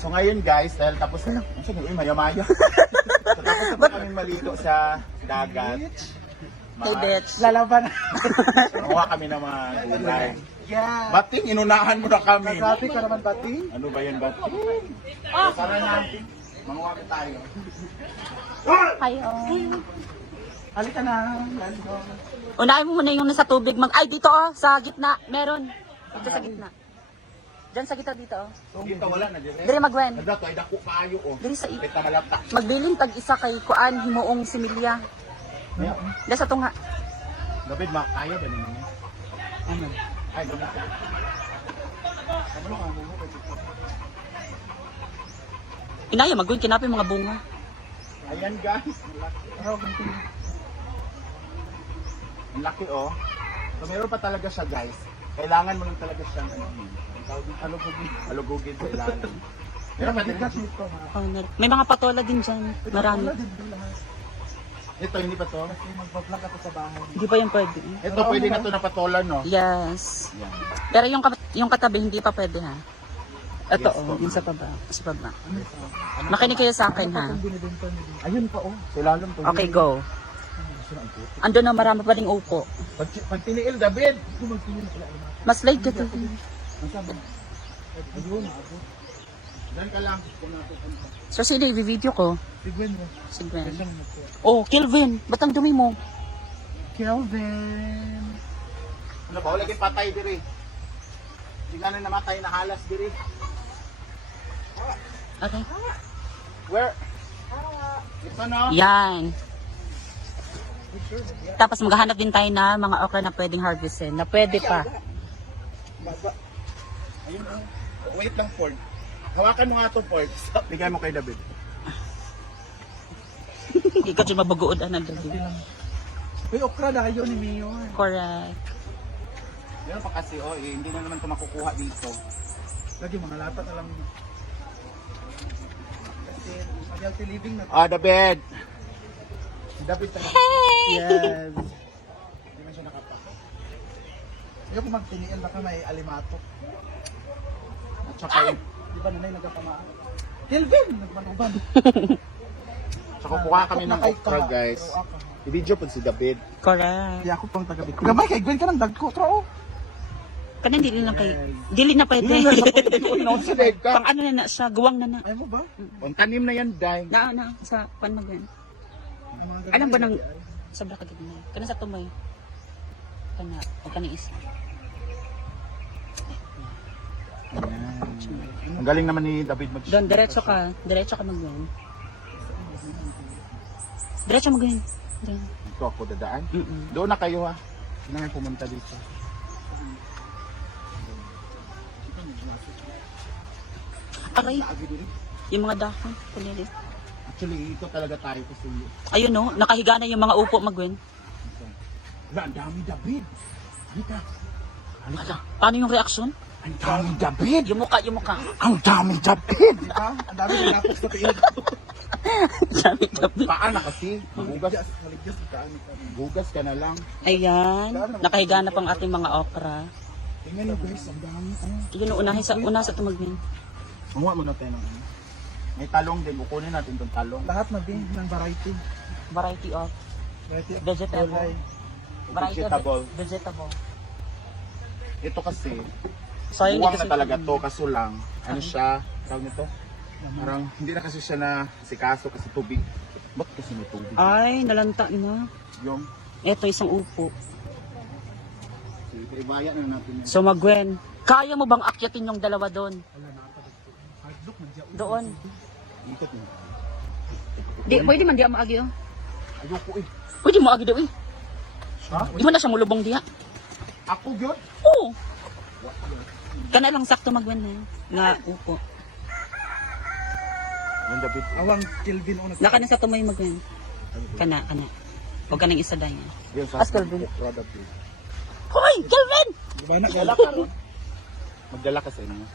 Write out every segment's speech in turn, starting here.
So ngayon guys, dahil tapos na, uy, maya-maya. So tapos na po kami maligo sa dagat. Hey, bitch. Lalaban. Kuha kami ng mga gulay. Yeah. Bating, inunahan mo na kami. Sabi ka naman, Bating. Ano ba yun, Bating? Para natin, manguha ka tayo. Kayo. Halika na. Let's go. Unahin mo muna yung nasa tubig. Ay, dito oh, sa gitna. Meron. Dito sa gitna. Diyan sa gitna dito oh. Dito wala na, dire. Dire magwen. Nagdato, ay dako kayo, oh. Dire sa Kita malata. magbilin tag isa kay kuan himuong similya. Dito sa tunga. David, kaya ba naman yan? Ano? Ay, ganito. Inaya magwen kinapin mga bunga. Ayan guys. Ang laki oh. So meron pa talaga siya guys. Kailangan mo lang talaga siyang alugugin sa ilalim. Meron pa talaga dito. Oh, may mga patola din diyan. Marami. Ito hindi pa to. Mag-vlog ako sa bahay. Hindi pa yan pwede. Ito pwede na to na patola no. Yes. Yan. Pero yung katabi hindi pa pwede ha. Ito Yes, oh, po. yung sa baba. Sa baba. Makinig kayo sa akin ha. Ayun pa oh. Sa ilalim to. Okay, go. Ando na marami pa ding upo. Pag tiniil David. Mas late ka to. Diyan ka lang. So sino i-video ko? Si Gwen. Si Gwen. Oh, Kelvin. Ba't ang dumi mo? Kelvin. Ano ba? Wala kang patay diri. Hindi ka na namatay na halas diri. Okay. Where? Ito no? Yan. Tapos maghahanap din tayo na mga okra na pwedeng harvestin. Na pwede pa. Baba. Ayun oh. Wait lang Ford. Hawakan mo nga ito Ford. Bigay mo kay David. Ikaw dyan mabagood ang nagdali. Uy, okra na kayo ni Mio. Correct. Meron pa kasi oh, hindi na naman ito makukuha dito. Lagi mga lata na lang. Kasi healthy living na. Ah, David. David talaga. Yes. Hindi man siya nakapa. Ayaw ko magtiniil baka may alimato. At saka Di ba nanay nagkapamaan? Kelvin! Nagmanuban. saka kukuha kami ng okra guys. I-video po si David. Correct. Di ako pang taga-bit. Gamay kay Gwen ka ng dagko. Tro. Kanang dili na kay dili na pwede. Uy, si Dave ka. Pang ano na siya, guwang na na. Ayaw mo ba? Ang tanim na yan, Day. Na sa pan magwen. Alam ba nang sobra ka gid na. Kana sa tumay. Kana o kana isa. Ang galing naman ni David mag Doon diretso ka magwen. Diretso magwen. Doon. Ito ako dadaan. Mm. Doon na kayo ha. Hindi namin pumunta dito. Aray, yung mga dahon, kulili. Actually, ito talaga tayo kasi. Ayun no, nakahiga na yung mga upo magwen. Wala, ang dami David. Halika. Halika. Paano yung reaksyon? Ang dami David. Yung muka. Ang dami David. Di ba? Ang dami ng lapos sa tiil. Sabi gabi. Paan na kasi. Magugas. Maligyan sa kaan. Gugas ka na lang. Ayan, nakahiga na pang ating mga okra. Tingnan nyo guys, ang dami. Yun, una sa tumagmin. Kumuha mo na tayo ng ano. May talong din. Kukunin natin itong talong. Lahat na din ng variety. Variety of Variety of vegetable. gulay. Variety Vegetable. of vegetable. Ito kasi, So, yun buwang na talaga to. Kaso lang, ano siya, tawag nito? Parang hindi na kasi siya na sikaso kasi tubig. Ba't kasi may tubig? Ay, nalanta na. Yung, Ito, isang upo. ibaya na natin yun. So, Magwen, kaya mo bang akyatin yung dalawa doon? Hardlock man dyan. Doon. Ikot yun. Di, pwede man di ang maagi, oh. Ayoko eh. Pwede mo agi daw, eh. Ha? Di mo na siya mulubong diya. Ako yun? Oo. Kana lang sakto Magwen na yun. Nga upo. Yung David. Awang Kelvin o Naka na sa tumoy Magwen. Kana. Huwag ka nang isa dahil. Yung sa As Kelvin. David. Hoy, Kelvin! Di ba na Magdala ka ron. Magdala ka sa inyo.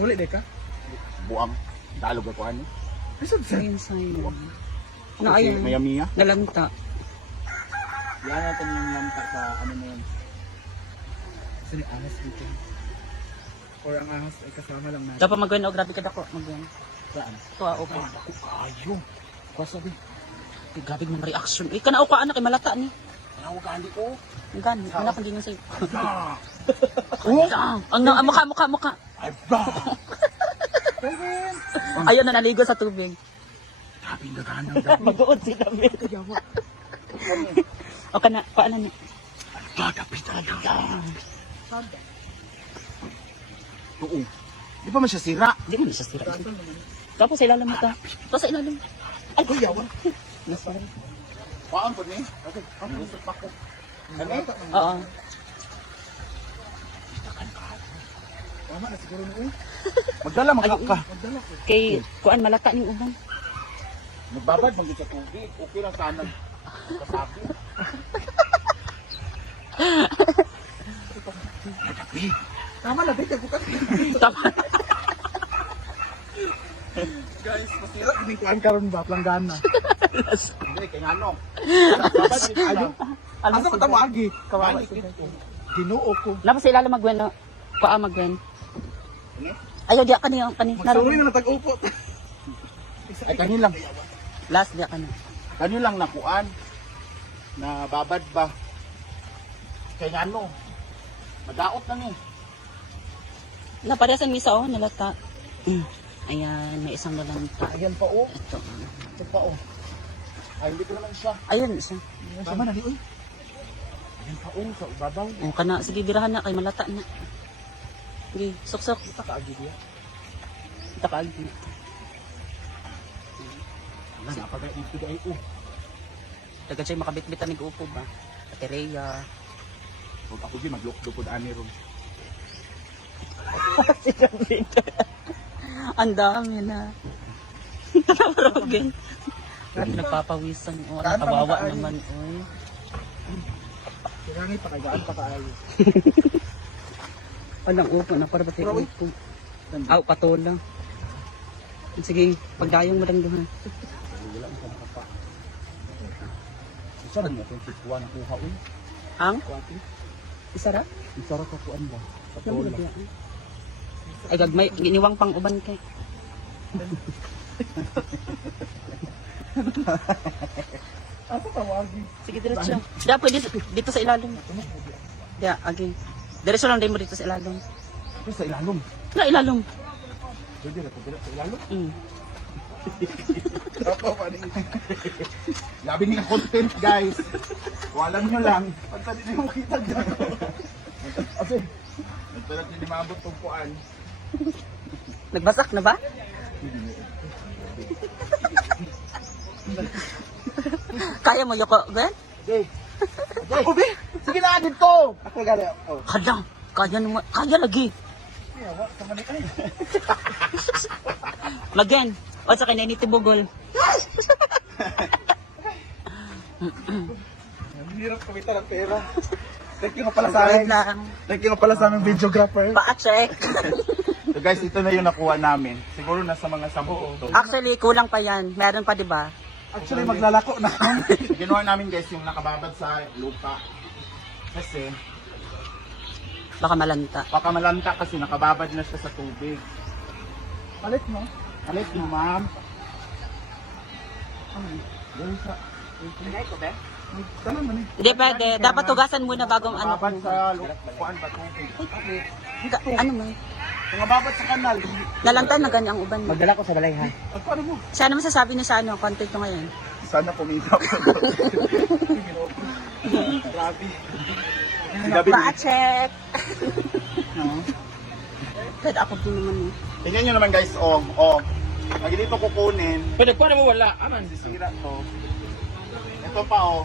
Muli de ka? Buang. Dalog ako ano. Isod sa. Ayun sa'yo. Na Kasi ayun. mayamiya. Nalanta. Yan natin yung lamta sa ano na yun. Sini anas dito. or ang ahas ay kasama lang natin. Dapat magwen o grabe ka dako. Magwen. Saan? Ito opo. Ako kayo. Kasabi. Grabe ng reaction. Kana o ka anak kay malata ni. Nawagali ko. Ang gani. Anak ang gingon sa'yo. Oh! Ang mukha. Ay ba? Ayun na naligo sa tubig. Sabi na ganang gabi. Mag-uod sila, men. O kana, paano ni? Gagabi talaga. Oo. Di pa man siya sira. Di mo na siya sira. Tapos sa ilalim mo ta. Tapos sa ilalim. Ay, Kuyawan. Paan po ni? Okay. Gusto pa ko. Ano? oo. Tama na siguro na eh. Magdala ka. Magdala ko. Kay kuan malata ning uban. Magbabad mag sa tubig. Okay lang sana. Kasabi. Tama na, bete. Bukas. Tama. Guys, masira. Hindi ko ang karon ba? Planggana. Hindi, kaya nga no. Magbabad din Ayun. sila. Asa mo tamo agi? Kawawa Balik sila. ito. Ginoo ko. Napos sa ilalim magwen no. Paa magwen. Ano? Ayaw diya kani kani. Magsuri na natag-upo. Ay, kanyo lang. Last diya kana. Kanyo lang nakuan. Na babad ba? Kaya nga no. Madaot lang eh. Na paresan misa oh nalata. Ayan, may isang lalanta. Ayan pa oh. Ito. Ito pa oh. Ay, hindi ko naman siya. Ayun siya. Sama na di oy. Ayan pa oh. Sa babaw. O kana sige dirahan na kay malata na. Sige, sok-sok. Kita kaagi diya. Kita kaagi. Wala na pagay dito ay oh. Dagan siya makabit-bit ang upo ba? Katereya. Huwag ako di maglukdo po ani ron. Si David. Ang dami na. Nakaparogin. Nagpapawisan. O, Kaan pa nakawawa makaayo. naman. Oy. Sirangi pa kagaan pa kaayo. Walang upo na para pati Pero, uy. upo. Aw, patola. Sige, pagdayong mo lang doon. Wala ang kamapa. Isa rin mo itong sikuan ang kuha oh. Ang? Kuwati. Isara? Isa rin kakuan ba? Sa Alam mo tola. na biya. Ay, gagmay. Giniwang pang uban kay. Asa tawagi? Sige, diretso. Diya, pwede dito sa ilalim. Diya, agi. Diretso lang din mo dito sa ilalim. Ito sa ilalong. Na ilalim. Pwede na ito sa ilalong. Apa pa ni? Labi niya content guys. Walang nyo lang. Pagka di mo kita dyan. Kasi, nagtalag niya ni maabot tong kuan. Nagbasak na ba? Kaya mo yoko, Ben? Okay. Ako be, sige na dito. Ako gali ako. Kadang. Kaya naman. Kaya lagi. Yawa, sama ni ay. Magyan. O sa kanya ni Tibugol. Ang hirap kumita ng pera. Thank you nga pala sa Wait akin. lang. Thank you nga pala sa aming videographer. Pa-check. So guys, ito na yung nakuha namin. Siguro nasa mga 10 to. Actually, kulang pa yan. Meron pa, di ba? Actually, maglalako na. Ginawa namin guys yung nakababad sa lupa. Kasi, Baka malanta. baka malanta kasi nakababad na siya sa tubig. Palit mo. Alit mo ma'am. Dahil sa... Tama man eh. Hindi pwede. Dapat tugasan muna bago ano. Nakababad sa lupa. Kuan ba tubig? Okay. Ano mo? Kung nababad sa kanal. Nalanta na ganyan ang uban mo. Magdala ko sa balay ha. At paano mo? Siya naman sasabi niya sa ano, content ko ngayon. Sana kumita ko. Grabe. Gabi. Pa-check. Pwede ako din naman eh. Tingnan nyo naman guys, oh. Pag dito kukunin, Pwede, paano mo wala? Aman. sisira to. Ito pa oh.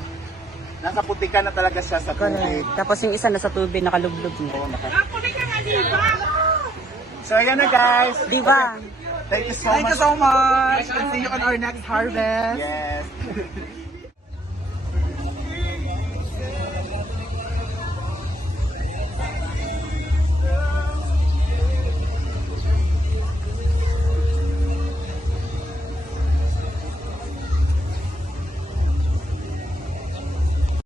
Nasa putikan na talaga siya sa tubig. Correct. Tapos yung isa nasa tubig, nakalublog niya. Oh, so ayan na guys. Di ba? Thank you so Thank much. you so much. And see you on our next harvest. Yes.